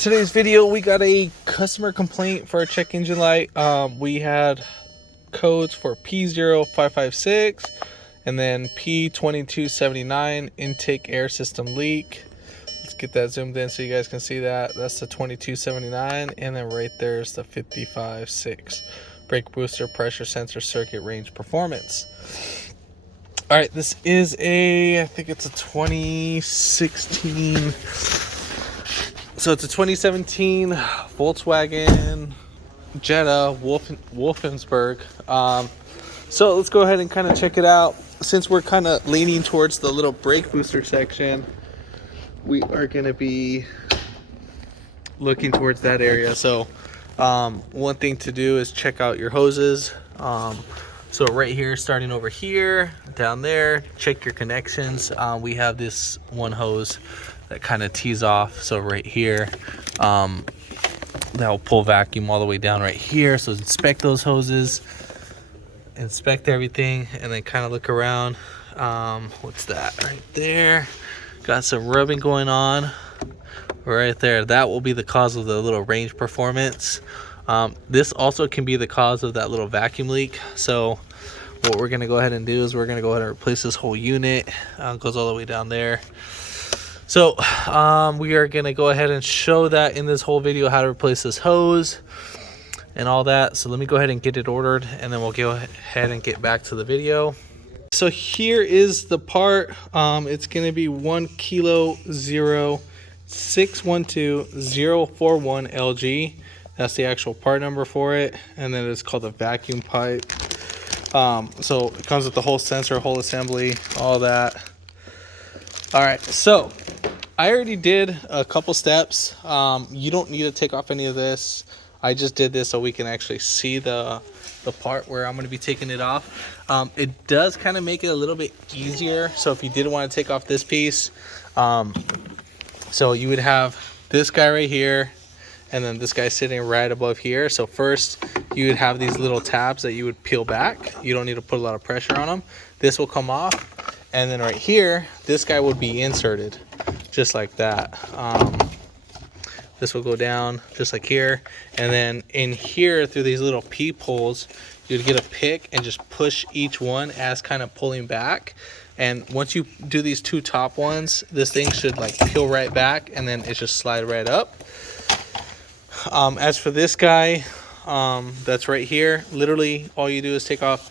today's video, we got a customer complaint for our check engine light. We had codes for p0556 and then p2279 intake air system leak. Let's get that zoomed in so you guys can see that. That's the 2279, and then right there is the 556 brake booster pressure sensor circuit range performance. All right, this is I think it's a 2016. So it's a 2017 Volkswagen Jetta Wolfensburg. So let's go ahead and kind of check it out. Since we're kind of leaning towards the little brake booster section, we are going to be looking towards that area. So one thing to do is check out your hoses. So right here, starting over here, down there, check your connections. We have this one hose that kind of tees off. So right here, that will pull vacuum all the way down right here. So inspect those hoses, inspect everything, and then kind of look around. What's that right there? Got some rubbing going on right there. That will be the cause of the little range performance. This also can be the cause of that little vacuum leak. So what we're going to go ahead and do is we're going to go ahead and replace this whole unit. It goes all the way down there. So we are going to go ahead and show that in this whole video, how to replace this hose and all that. So let me go ahead and get it ordered, and then we'll go ahead and get back to the video. So here is the part. It's going to be 1 kilo 612041 LG. That's the actual part number for it, and then it's called a vacuum pipe. So it comes with the whole sensor, whole assembly, all that. All right, so I already did a couple steps. You don't need to take off any of this. I just did this so we can actually see the part where I'm going to be taking it off. It does kind of make it a little bit easier. So if you did want to take off this piece, so you would have this guy right here, and then this guy sitting right above here. So first you would have these little tabs that you would peel back. You don't need to put a lot of pressure on them. This will come off, and then right here, this guy would be inserted just like that. This will go down just like here, and then in here through these little peepholes, you'd get a pick and just push each one as kind of pulling back. And once you do these two top ones, this thing should like peel right back, and then it just slide right up. As for this guy, that's right here, literally all you do is take off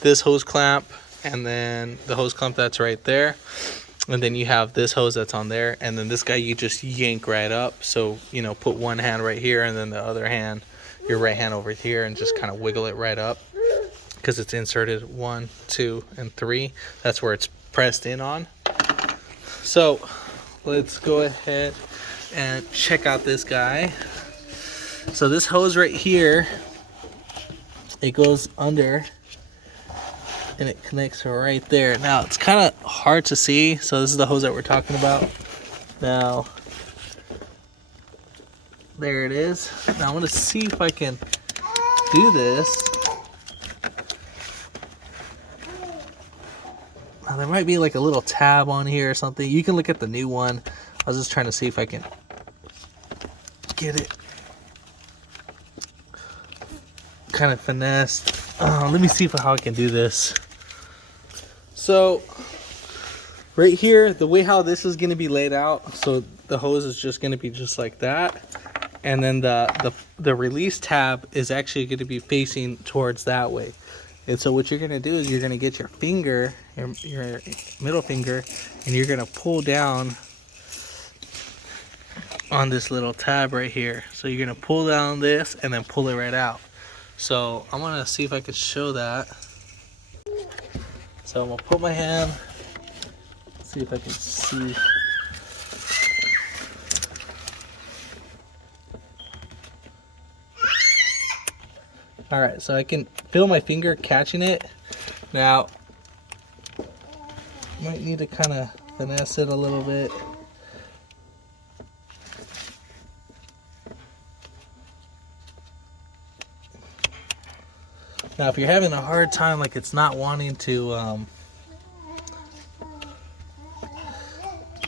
this hose clamp, and then the hose clamp that's right there, and then you have this hose that's on there, and then this guy you just yank right up. So, you know, put one hand right here, and then the other hand, your right hand over here, and just kind of wiggle it right up, because it's inserted 1, 2, and 3. That's where it's pressed in on. So let's go ahead and check out this guy. So this hose right here, it goes under and it connects right there. Now it's kind of hard to see, so this is the hose that we're talking about. Now there it is. Now I'm going to see if I can do this. Now there might be like a little tab on here or something. You can look at the new one. I was just trying to see if I can get it kind of finessed. Let me see how I can do this. So right here, the way how this is going to be laid out, so the hose is just going to be just like that, and then the release tab is actually going to be facing towards that way. And so what you're going to do is you're going to get your finger, your middle finger, and you're going to pull down on this little tab right here. So you're going to pull down this and then pull it right out. So I'm going to see if I can show that. So I'm going to put my hand, see if I can see. All right, so I can feel my finger catching it. Now, might need to kind of finesse it a little bit. Now, if you're having a hard time, like it's not wanting to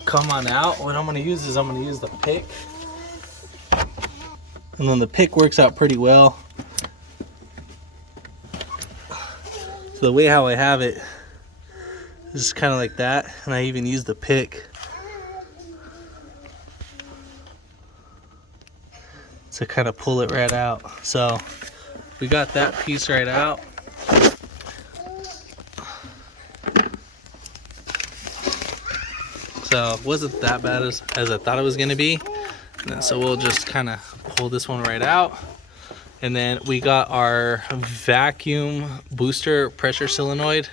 come on out, what I'm going to use is I'm going to use the pick And then the pick works out pretty well. So the way how I have it is kind of like that, and I even use the pick to kind of pull it right out. So we got that piece right out. So it wasn't that bad as I thought it was going to be. And so we'll just kind of pull this one right out. And then we got our vacuum booster pressure solenoid,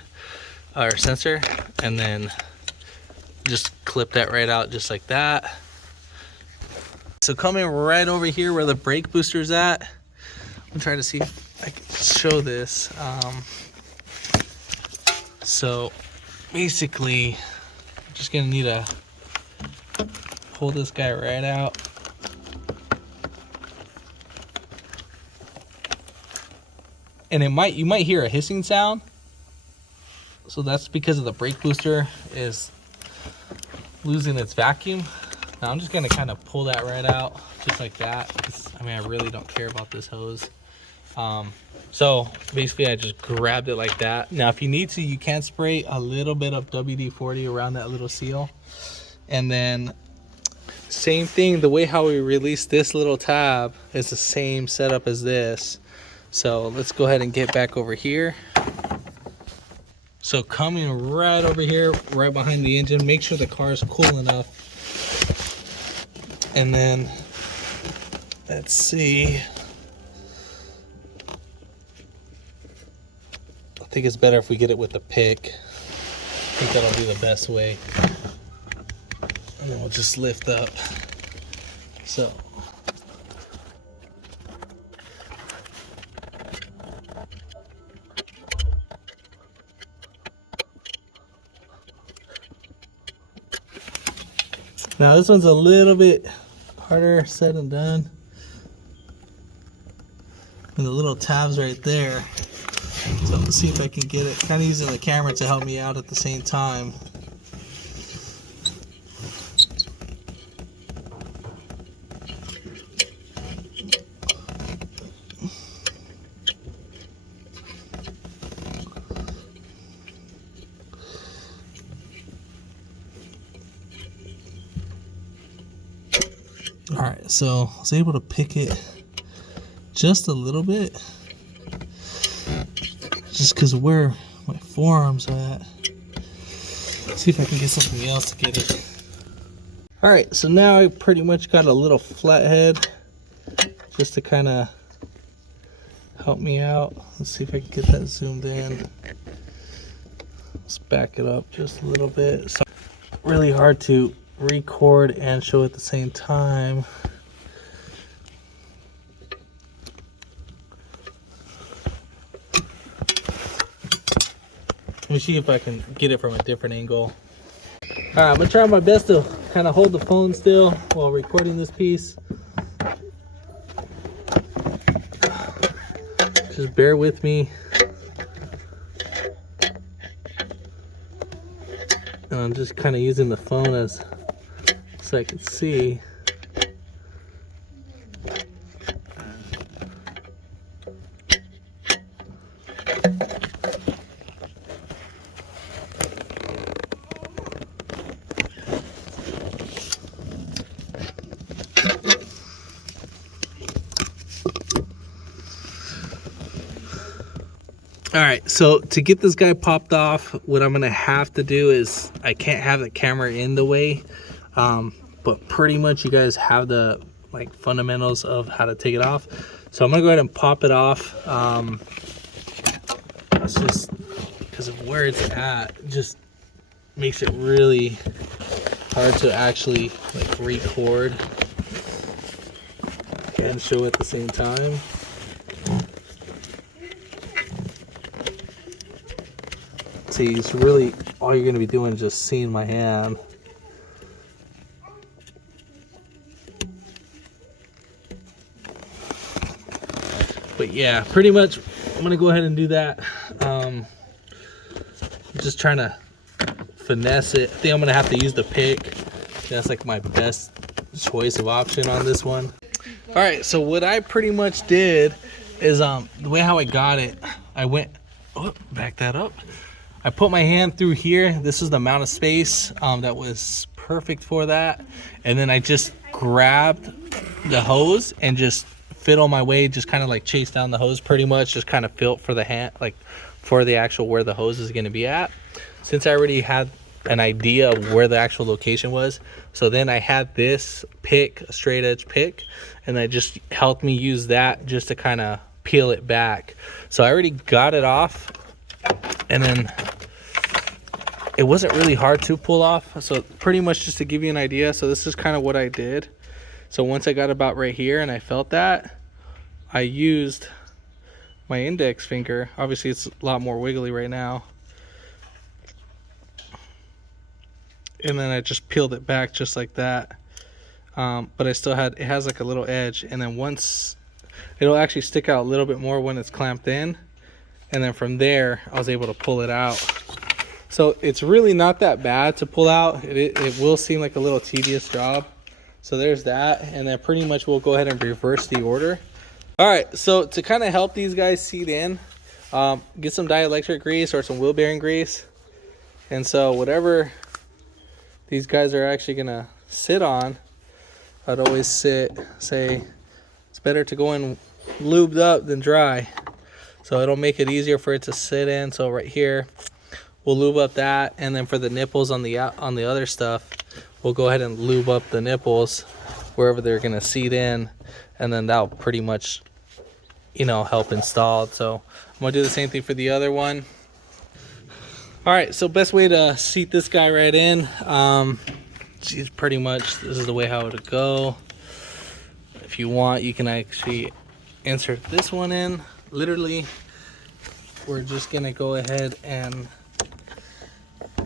our sensor, and then just clip that right out just like that. So coming right over here where the brake booster is at, I'm trying to see if I can show this. So basically, I'm just gonna need to pull this guy right out. And you might hear a hissing sound. So that's because of the brake booster is losing its vacuum. Now I'm just gonna kind of pull that right out, just like that. I mean, I really don't care about this hose. So basically I just grabbed it like that. Now if you need to, you can spray a little bit of WD-40 around that little seal. And then same thing, the way how we release this little tab is the same setup as this. So let's go ahead and get back over here. So coming right over here, right behind the engine, make sure the car is cool enough. And then, let's see. I think it's better if we get it with the pick. I think that'll be the best way. And then we'll just lift up. So. Now this one's a little bit harder said than done. And the little tabs right there. So let's see if I can get it. Kind of using the camera to help me out at the same time. Alright, so I was able to pick it just a little bit. Just because of where my forearms are at. Let's see if I can get something else to get it. Alright, so now I pretty much got a little flathead just to kind of help me out. Let's see if I can get that zoomed in. Let's back it up just a little bit. So really hard to record and show at the same time. Let me see if I can get it from a different angle. Alright, I'm gonna try my best to kind of hold the phone still while recording this piece. Just bear with me. And I'm just kind of using the phone as so I can see. All right, so to get this guy popped off, what I'm gonna have to do is, I can't have the camera in the way, but pretty much you guys have the fundamentals of how to take it off. So I'm gonna go ahead and pop it off. It's just because of where it's at, it just makes it really hard to actually record and show at the same time. See, it's really all you're going to be doing is just seeing my hand. But yeah, pretty much I'm going to go ahead and do that. Just trying to finesse it. I think I'm going to have to use the pick. That's my best choice of option on this one. All right, so what I pretty much did is the way how I got it, I went, back that up. I put my hand through here. This is the amount of space that was perfect for that. And then I just grabbed the hose and just fiddle my way, just kind of like chase down the hose pretty much, just kind of feel for the hand, like for the actual where the hose is going to be at. Since I already had an idea of where the actual location was, so then I had this pick, a straight edge pick, and that just helped me use that just to kind of peel it back. So I already got it off, and then it wasn't really hard to pull off. So pretty much just to give you an idea, so this is kind of what I did. So once I got about right here and I felt that, I used my index finger. Obviously it's a lot more wiggly right now, and then I just peeled it back just like that. But I still had, it has like a little edge, and then once it'll actually stick out a little bit more when it's clamped in, and then from there I was able to pull it out. So it's really not that bad to pull out. It will seem like a little tedious job. So there's that, and then pretty much we'll go ahead and reverse the order. All right, so to kind of help these guys seat in, get some dielectric grease or some wheel bearing grease. And so whatever these guys are actually gonna sit on, I'd always say it's better to go in lubed up than dry. So it'll make it easier for it to sit in. So right here, we'll lube up that, and then for the nipples on the other stuff, we'll go ahead and lube up the nipples wherever they're gonna seat in, and then that'll pretty much, you know, help install it. So I'm gonna do the same thing for the other one. All right, so best way to seat this guy right in, she's pretty much, this is the way how it would go. If you want, you can actually insert this one in. Literally, we're just gonna go ahead and,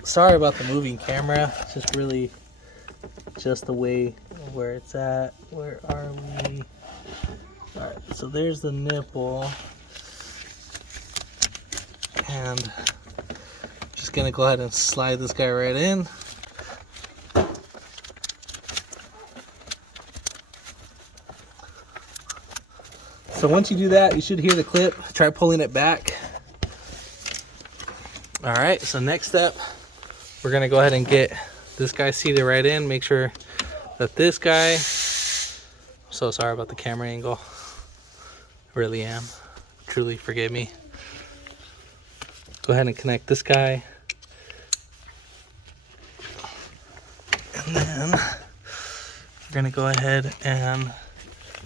sorry about the moving camera, it's just really just the way where it's at. Where are we? All right, so there's the nipple, and just gonna go ahead and slide this guy right in. So once you do that, you should hear the clip. Try pulling it back. All right, so next step, we're gonna go ahead and get this guy seated right in. Make sure that this guy, I'm so sorry about the camera angle, really am, truly forgive me. Go ahead and connect this guy, and then we're gonna go ahead and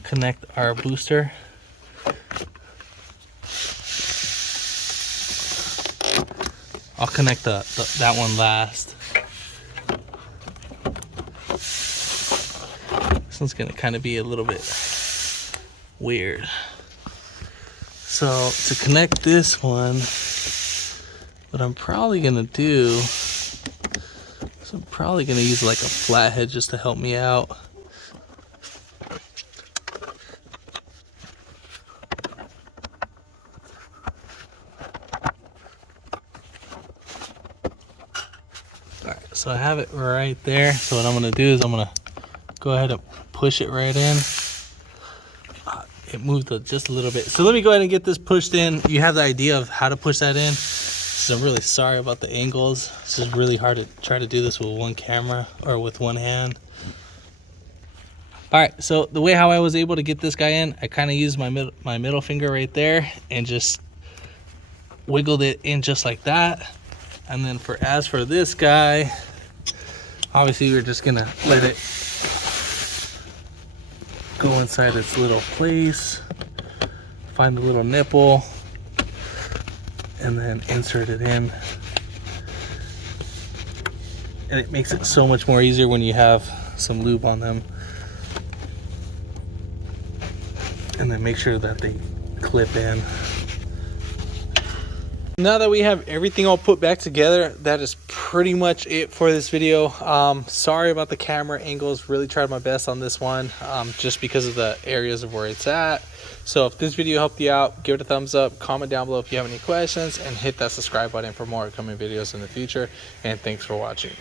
connect our booster. I'll connect that one last. This one's gonna kind of be a little bit weird. So to connect this one, what I'm probably gonna do is I'm probably gonna use like a flathead just to help me out. So I have it right there. So what I'm gonna do is I'm gonna go ahead and push it right in. It moved just a little bit. So let me go ahead and get this pushed in. You have the idea of how to push that in. So I'm really sorry about the angles. It's just really hard to try to do this with one camera or with one hand. All right, so the way how I was able to get this guy in, I kind of used my middle finger right there and just wiggled it in just like that. And then as for this guy, obviously we're just gonna let it go inside its little place, find the little nipple, and then insert it in. And it makes it so much more easier when you have some lube on them. And then make sure that they clip in. Now that we have everything all put back together, that is pretty much it for this video. Sorry about the camera angles, really tried my best on this one, just because of the areas of where it's at. So if this video helped you out, give it a thumbs up, comment down below if you have any questions, and hit that subscribe button for more upcoming videos in the future. And thanks for watching.